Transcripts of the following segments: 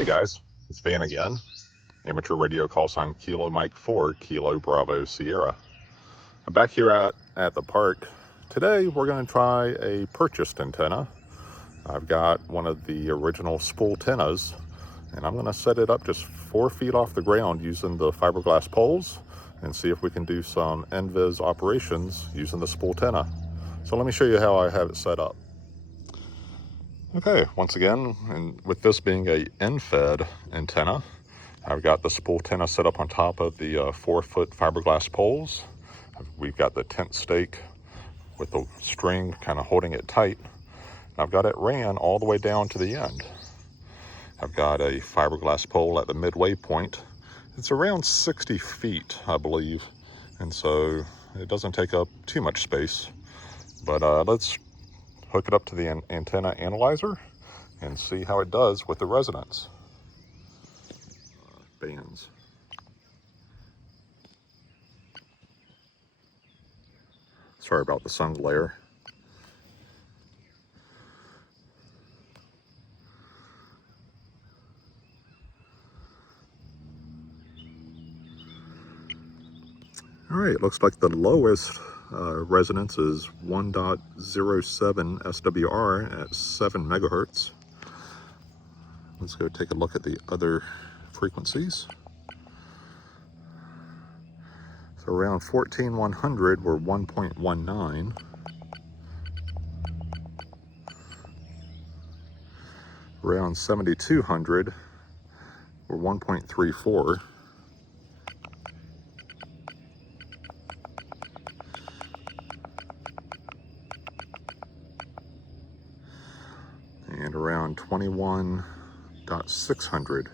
Hey guys, it's Van again. Amateur radio call sign Kilo Mike 4, Kilo Bravo Sierra. I'm back here at the park. Today we're going to try a purchased antenna. I've got one of the original Spooltennas, and I'm going to set it up just 4 feet off the ground using the fiberglass poles and see if we can do some NVIS operations using the Spooltenna. So let me show you how I have it set up. Okay, once again, and with this being a end-fed antenna, I've got the Spooltenna set up on top of the 4-foot fiberglass poles. We've got the tent stake with the string kind of holding it tight. I've got it ran all the way down to the end. I've got a fiberglass pole at the midway point. It's around 60 feet, I believe, and so it doesn't take up too much space. But let's hook it up to the antenna analyzer and see how it does with the resonance bands. Sorry about the sun glare. All right, looks like the lowest resonance is 1.07 SWR at 7 megahertz. Let's go take a look at the other frequencies. So around 14,100, we're 1.19. Around 7,200, we're 1.34. And around 21,600,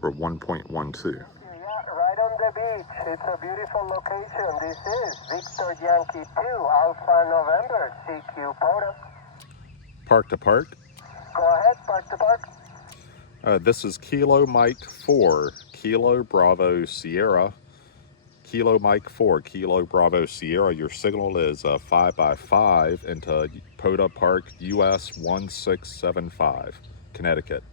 we're 1.12. Right on the beach. It's a beautiful location. This is Victor Yankee 2, Alpha November, CQ Photo. Park to park. Go ahead, park to park. This is Kilo Mike 4, Kilo Bravo Sierra. Kilo Mike 4, Kilo Bravo Sierra. Your signal is 5x5 into Poda Park, US 1675, Connecticut.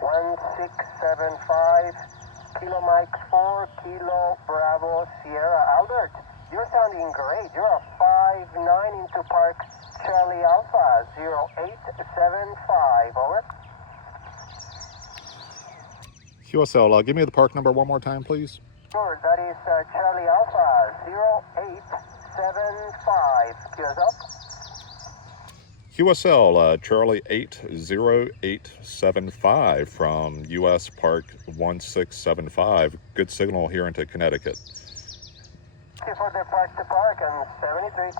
1675, Kilo Mike 4, Kilo Bravo Sierra. Albert, you're sounding great. You're a 5-9 into Park Charlie Alpha 0875. Over. QSL, give me the park number one more time, please. Sure, that is Charlie Alpha 0875. QSL, Charlie 80875 from US Park 1675. Good signal here into Connecticut. Thank you for the park to park on 73.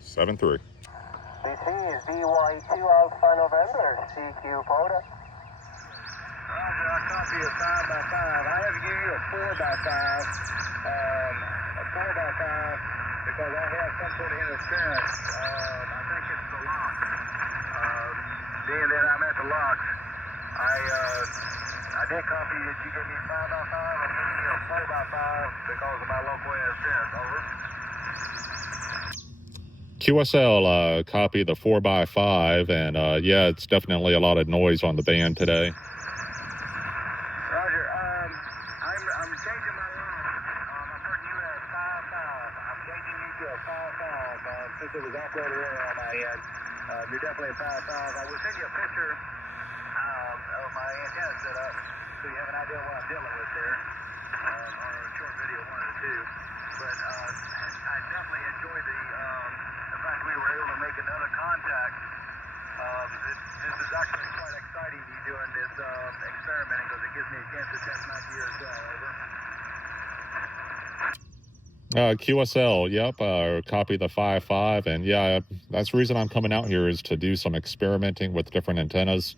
73. This is DY2 Alpha November, CQ Photo. Roger, I copy a 5x5. I have to give you a 4x5. A 4x5 because I have some sort of interference. I think it's the lock. Being that I'm at the lock, I did copy that you gave me a 5x5. I'm giving you a 4x5 because of my local interference. Over. QSL, copy the 4x5, and yeah, it's definitely a lot of noise on the band today. Roger, I'm changing my line. I'm putting you at 5.5. I'm changing you to a 5.5 since it was operator error on my end. You're definitely a 5.5. I will send you a picture of my antenna setup so you have an idea of what I'm dealing with there, or a short video, one of the two. But I definitely enjoyed the fact we were able to make another contact. This is actually quite exciting, you doing this experimenting, because it gives me a chance to test my gear as well. Over. QSL, yep, copy the 5.5, and yeah, that's the reason I'm coming out here is to do some experimenting with different antennas.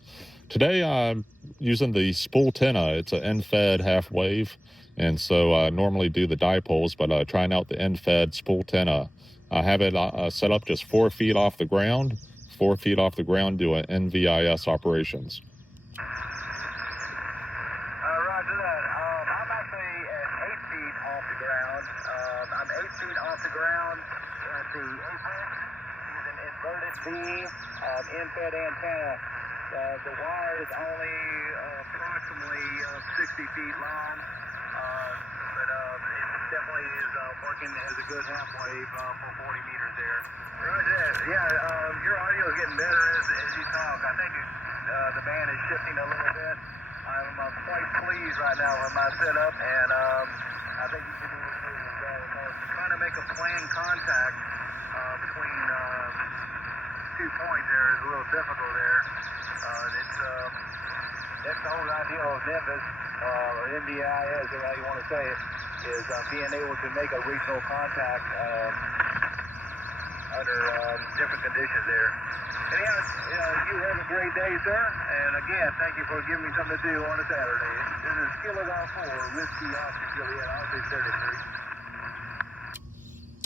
Today I'm using the Spooltenna. It's an end-fed half wave, and so I normally do the dipoles, but trying out the end-fed Spooltenna. I have it set up just 4 feet off the ground. 4 feet off the ground, doing NVIS operations. Roger that. I'm actually at 8 feet off the ground. I'm 8 feet off the ground at the apex using inverted V end-fed antenna. The wire is only approximately 60 feet long, but it definitely is working as a good half wave for 40 meters there. Roger. Yeah, your audio is getting better as you talk. I think the band is shifting a little bit. I'm quite pleased right now with my setup, and I think you can do it pretty well. Trying to make a planned contact between 2 points there is a little difficult there. That's the whole idea of NVIS, or NVIS, or how you want to say it, is being able to make a regional contact under different conditions there. Anyhow, you have a great day, sir. And again, thank you for giving me something to do on a Saturday. This is Kilo Golf 4, Whiskey Oscar Juliet, Oscar 33.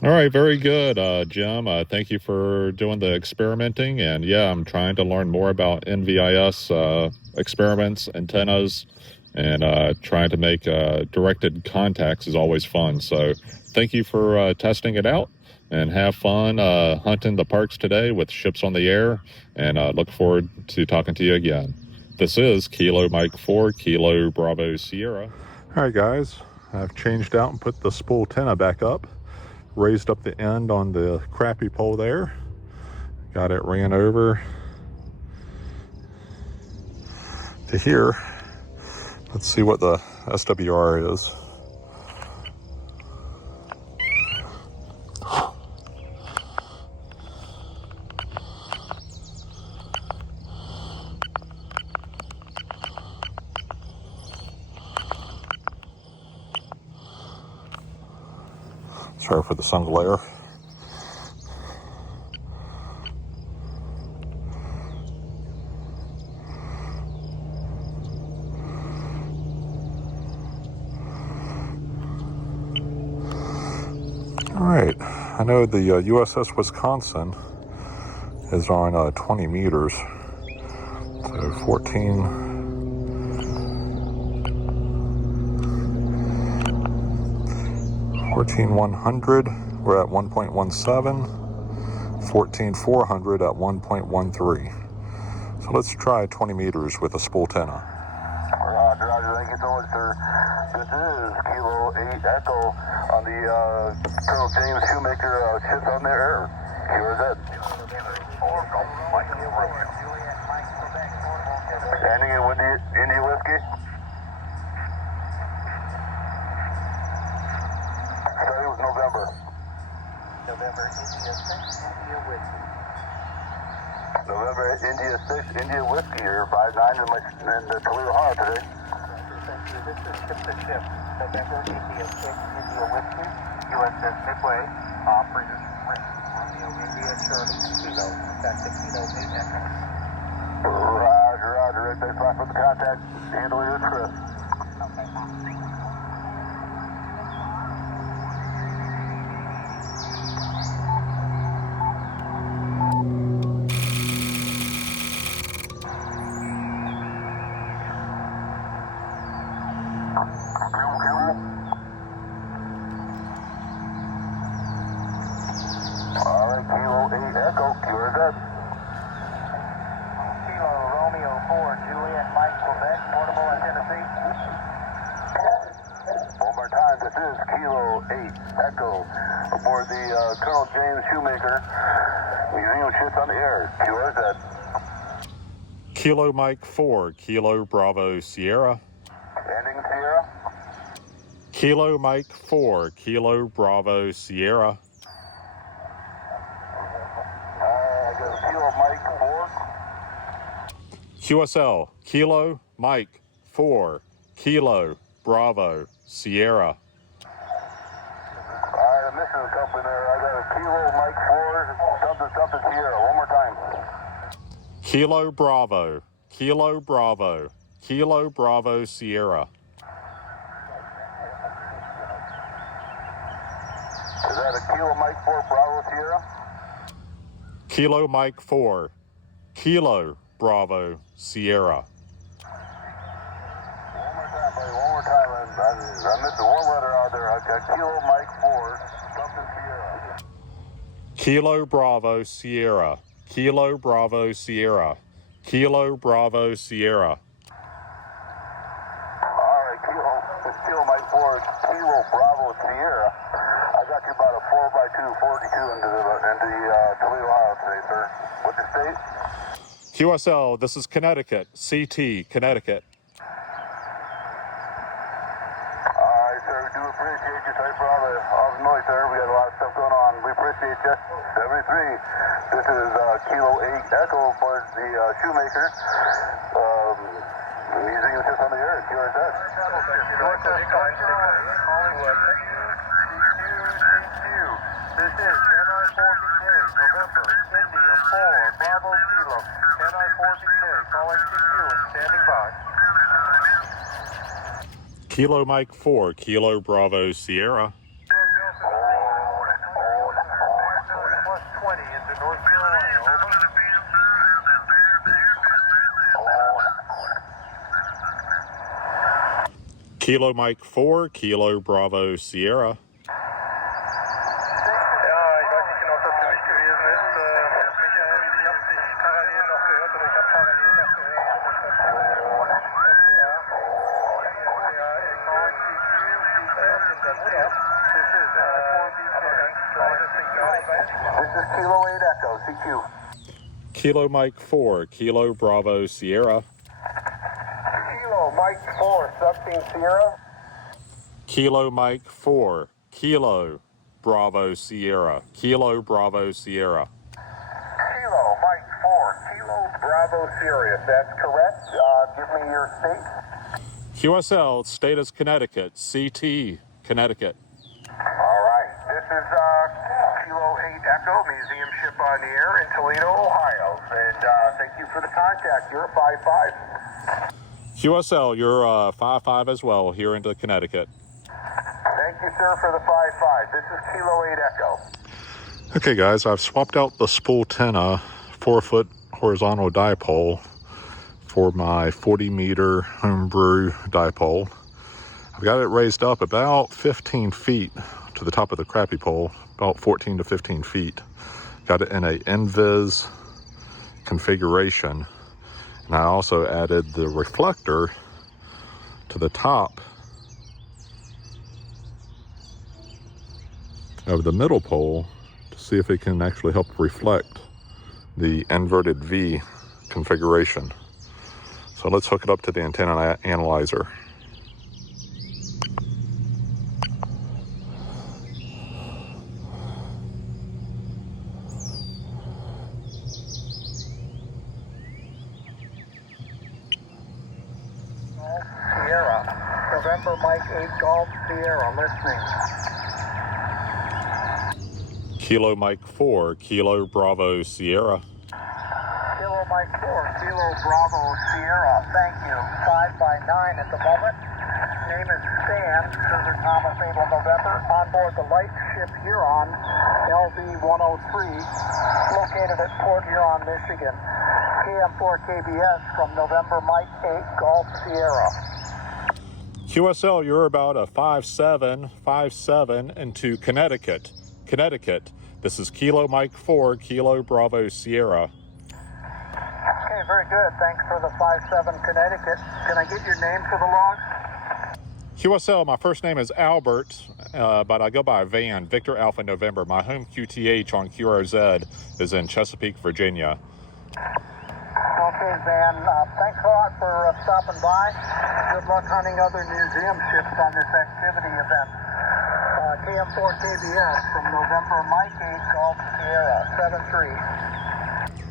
All right, very good, Jim. Thank you for doing the experimenting. And yeah, I'm trying to learn more about NVIS experiments, antennas, and trying to make directed contacts is always fun. So thank you for testing it out, and have fun hunting the parks today with ships on the air, and look forward to talking to you again. This is Kilo Mike 4, Kilo Bravo Sierra. All right, guys, I've changed out and put the Spooltenna back up. Raised up the end on the crappy pole there. Got it ran over to here. Let's see what the SWR is. Sorry for the sun glare. All right, I know the USS Wisconsin is on 20 meters, so 14,100, we're at 1.17, 14,400 at 1.13. So let's try 20 meters with a Spooltenna. Roger, roger, thank you so much, sir. This is Kilo 8 Echo on the Colonel James Shoemaker ships on the air. QRZ. Standing in with the India Whiskey. Starting with November. November, India 6, India Whiskey. November, India 6, India Whiskey here, 5-9 in the Toledo Harbor today. Thank you. This is ship to ship. November, India 6, India Whiskey. USS Midway, operators Romeo, India, Charlie, Kilo. Back to Kilo 8 Echo. Roger, roger, right there, flash with the contact. Handle it, Chris. Okay. Alright, Kilo 8 Echo, QRZ. Kilo Romeo 4, Juliet, Mike, Quebec, portable in Tennessee. One more time, this is Kilo 8 Echo aboard the Colonel James Shoemaker Museum ships on the air, QRZ. Kilo Mike 4, Kilo Bravo Sierra. Ending Sierra. Kilo Mike 4, Kilo Bravo Sierra. I guess Kilo Mike 4. QSL, Kilo Mike 4, Kilo Bravo Sierra. Alright, I'm missing a couple in there. I got a Kilo Mike 4, something, something Sierra. One more time. Kilo Bravo, Kilo Bravo, Kilo Bravo Sierra. Is that a Kilo Mike 4 Bravo Sierra? Kilo Mike 4, Kilo Bravo Sierra. One more time, buddy. One more time. I missed the one letter out there. I got Kilo Mike 4, something Sierra. Kilo Bravo Sierra, Kilo Bravo Sierra. Kilo Bravo Sierra. Alright, this is Kilo Mike 4, Kilo Bravo Sierra. I got you about a 4x2 42 into the Toledo, Ohio today, sir. What's the state? QSL, this is Connecticut. CT, Connecticut. Alright, sir, we do appreciate you. Sorry for all the noise, sir. We got a lot of stuff going on. We appreciate you. 73. This is Kilo 8 Echo for the Shoemaker. Using the tip on the air. QRZ. This is NI-40K, November, India, 4, Bravo Kilo. NI-40K, calling CQ and standing by. Kilo Mike 4, Kilo Bravo Sierra. Plus 20 into North Carolina, over. Kilo Mike 4, Kilo Bravo Sierra. This is Kilo 8 Echo, CQ. Kilo Mike 4, Kilo Bravo Sierra. Kilo Mike 4, Subteam Sierra. Kilo Mike 4, Kilo Bravo Sierra. Kilo Bravo Sierra. Kilo Mike 4, Kilo Bravo Sierra, if that's correct. Give me your state. QSL, state is Connecticut. CT, Connecticut. All right, this is Kilo 8 Echo, museum ship on the air in Toledo, Ohio. And thank you for the contact. You're a 5-5. QSL, you're 5-5 as well here into Connecticut. Thank you, sir, for the 5-5. This is Kilo 8 Echo. Okay, guys, I've swapped out the Spooltenna 4-foot horizontal dipole for my 40-meter homebrew dipole. I've got it raised up about 15 feet to the top of the crappie pole, about 14 to 15 feet. Got it in a NVIS configuration. And I also added the reflector to the top of the middle pole to see if it can actually help reflect the inverted V configuration. So let's hook it up to the antenna analyzer. Sierra, November Mike 8 Golf Sierra, listening. Kilo Mike 4, Kilo Bravo Sierra. Kilo Mike 4, Kilo Bravo Sierra, thank you. 5x9 at the moment. Name is Stan, Sir Thomas Able November. On board the lightship Huron, LV-103, located at Port Huron, Michigan. KM4KBS from November Mike 8 Golf Sierra. QSL, you're about a 5-7 into Connecticut. Connecticut. This is Kilo Mike 4, Kilo Bravo Sierra. Okay, very good. Thanks for the 5-7 Connecticut. Can I get your name for the log? QSL, my first name is Albert, but I go by Van, Victor Alpha November. My home QTH on QRZ is in Chesapeake, Virginia. Okay, Van, thanks a lot for stopping by. Good luck hunting other museum ships on this activity event. KM4KBS from November Mike 8 Golf Sierra,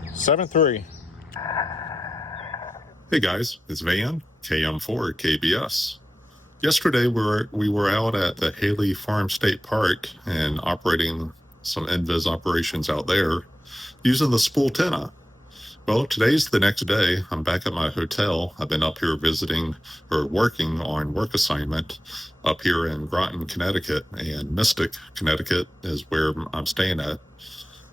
7-3. 7-3. Hey guys, it's Van, KM4KBS. Yesterday we were out at the Haley Farm State Park and operating some NVIS operations out there using the Spooltenna. Well, today's the next day. I'm back at my hotel. I've been up here visiting or working on work assignment up here in Groton, Connecticut, and Mystic, Connecticut is where I'm staying at.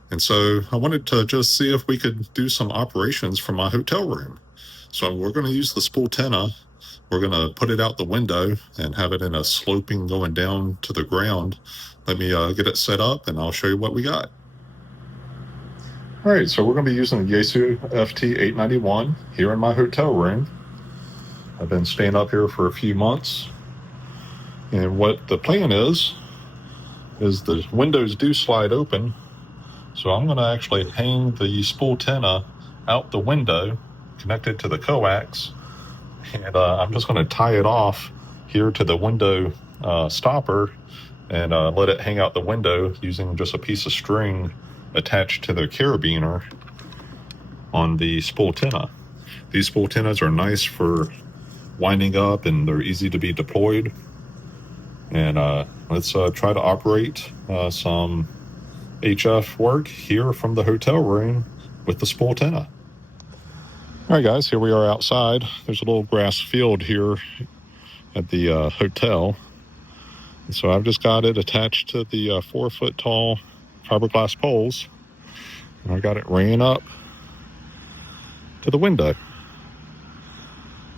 And so I wanted to just see if we could do some operations from my hotel room. So we're going to use the Spooltenna. We're going to put it out the window and have it in a sloping going down to the ground. Let me get it set up and I'll show you what we got. All right, so we're going to be using the Yaesu FT891 here in my hotel room. I've been staying up here for a few months, and what the plan is the windows do slide open, so I'm going to actually hang the Spooltenna out the window, connected to the coax, and I'm just going to tie it off here to the window stopper and let it hang out the window using just a piece of string attached to the carabiner on the Spooltenna. These Spooltennas are nice for winding up, and they're easy to be deployed. And let's try to operate some HF work here from the hotel room with the Spooltenna. All right, guys, here we are outside. There's a little grass field here at the hotel. And so I've just got it attached to the 4-foot tall fiberglass poles. And I got it ran up to the window.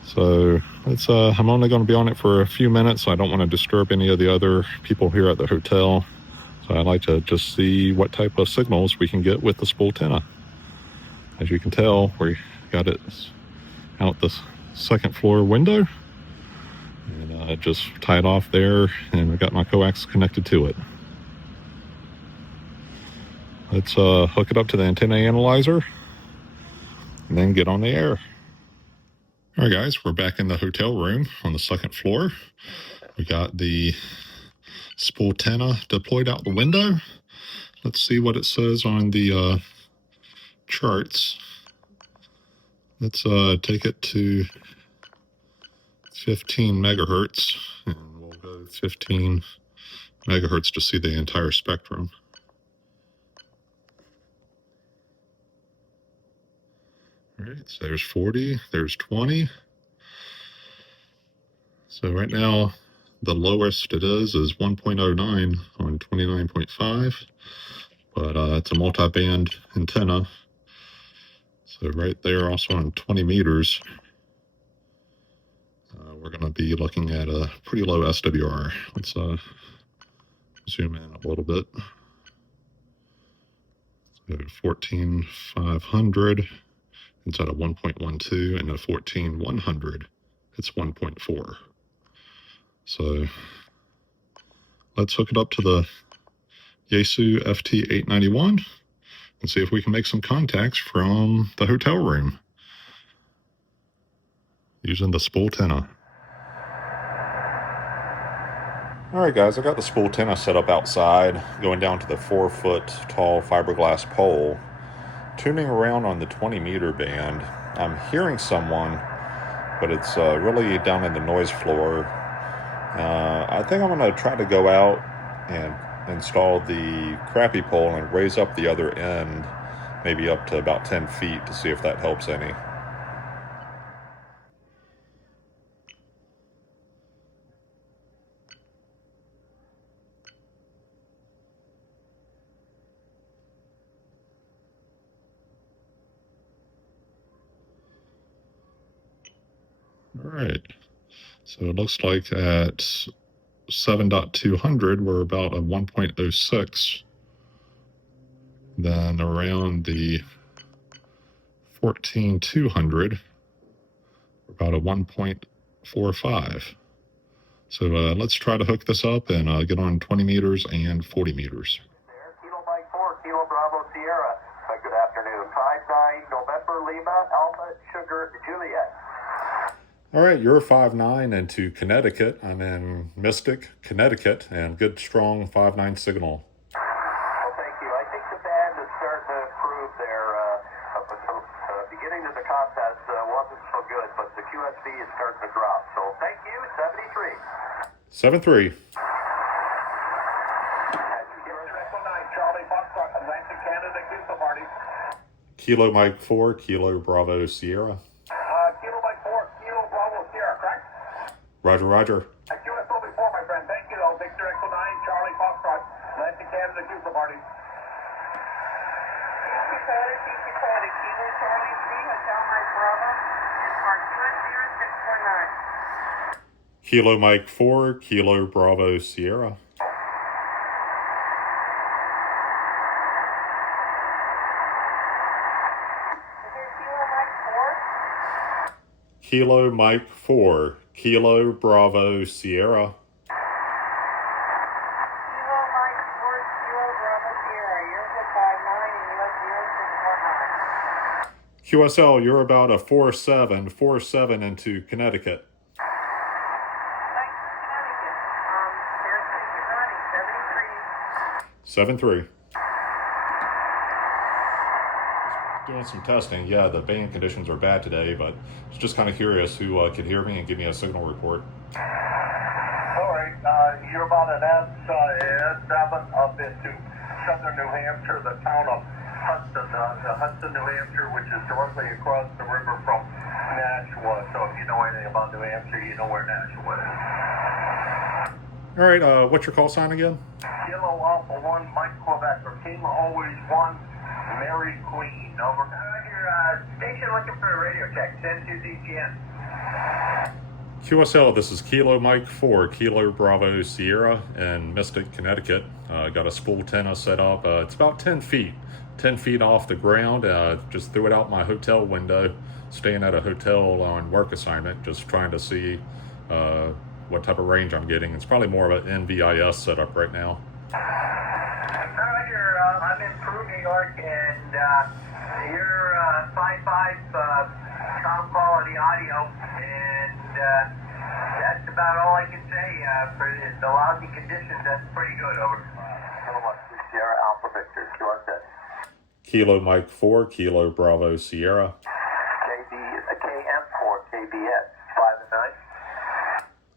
So it's I'm only going to be on it for a few minutes. So I don't want to disturb any of the other people here at the hotel. So I'd like to just see what type of signals we can get with the Spooltenna. As you can tell, we got it out the second floor window. And just tie it off there, and I got my coax connected to it. Let's hook it up to the antenna analyzer and then get on the air. All right, guys, we're back in the hotel room on the second floor. We got the Spooltenna deployed out the window. Let's see what it says on the charts. Let's take it to 15 megahertz, and we'll go 15 megahertz to see the entire spectrum. All right, so there's 40, there's 20. So right now, the lowest it is 1.09 on 29.5, but it's a multi-band antenna. So right there, also on 20 meters, we're going to be looking at a pretty low SWR. Let's zoom in a little bit. So 14,500, it's at a 1.12, and a 14,100, it's 1.4. So let's hook it up to the Yaesu FT891 and see if we can make some contacts from the hotel room using the Spooltenna. All right, guys, I got the Spooltenna set up outside, going down to the 4-foot tall fiberglass pole, tuning around on the 20-meter band. I'm hearing someone, but it's really down in the noise floor. I think I'm going to try to go out and install the crappy pole and raise up the other end, maybe up to about 10 feet to see if that helps any. All right, so it looks like at 7.200, we're about a 1.06. Then around the 14,200, about a 1.45. So let's try to hook this up and get on 20 meters and 40 meters. Kilo Mike 4, Kilo Bravo Sierra. Good afternoon. 59 November Lima Alpha Sugar Juliet. All right, you're 5'9" and to Connecticut. I'm in Mystic, Connecticut, and good strong 5'9" signal. Well, thank you. I think the band is starting to improve there. Beginning of the contest wasn't so good, but the QSB is starting to drop. So thank you, 73. 7'3". Charlie Foxtrot, Atlantic Canada, Houston, Marty. Kilo Mike 4, Kilo Bravo Sierra. Kilo Mike 4, Kilo Bravo Sierra, correct? Roger, roger. QSO before, my friend. Thank you, though. Victor Echo 9, Charlie Foxtrot, Atlantic Canada, Houston, Marty. Kilo Charlie 3, Hotel Mike Bravo, and Park 0649. Kilo Mike 4, Kilo Bravo Sierra. Kilo Mike 4, Kilo Bravo Sierra. Kilo Mike 4 Kilo Bravo Sierra. You're good 59 and US 0649. QSL, you're about a 47 into Connecticut. Thanks, Connecticut. Here's keep running. 73. 7-3. Doing some testing. Yeah, the band conditions are bad today, but it's just kind of curious who could hear me and give me a signal report. All right, you're about an S7 up into southern New Hampshire, the town of Hudson, New Hampshire, which is directly across the river from Nashua. So if you know anything about New Hampshire, you know where Nashua is. All right, what's your call sign again? Kilo Alpha 1, Mike Quebec, or King always 1, Mary Queen. Over. Your station looking for a radio check, 10-2 ZTN. QSL, this is Kilo Mike 4, Kilo Bravo Sierra in Mystic, Connecticut. Got a Spooltenna set up. It's about 10 feet off the ground. Just threw it out my hotel window, staying at a hotel on work assignment, just trying to see what type of range I'm getting. It's probably more of an NVIS setup right now. Roger, I'm in Peru, New York, and you're 5.5 sound quality audio, and that's about all I can say. For the lousy conditions, that's pretty good. Over. Sierra Alpha Victor, QSS. Kilo Mike 4, Kilo Bravo Sierra. KM4, KBS, 5 and 9.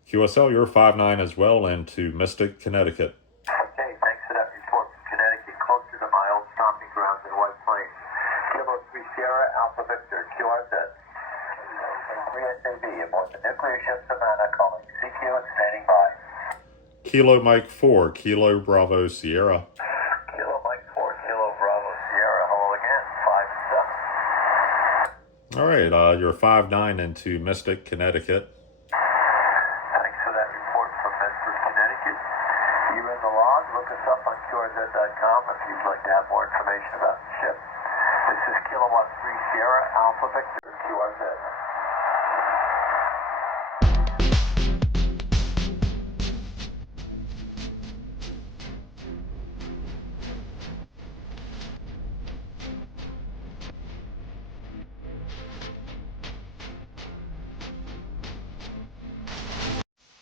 QSL, you're 5-9 as well into Mystic, Connecticut. Okay, thanks for that report from Connecticut, closer to my old stomping grounds in White Plains. Kilo 3 Sierra Alpha Victor, QSS. 3 SAB aboard the nuclear ship Savannah, calling CQ and standing by. Kilo Mike 4, Kilo Bravo Sierra. Kilo Mike 4, Kilo Bravo Sierra, hello again, 5 and 7. All right, you're 5-9 into Mystic, Connecticut.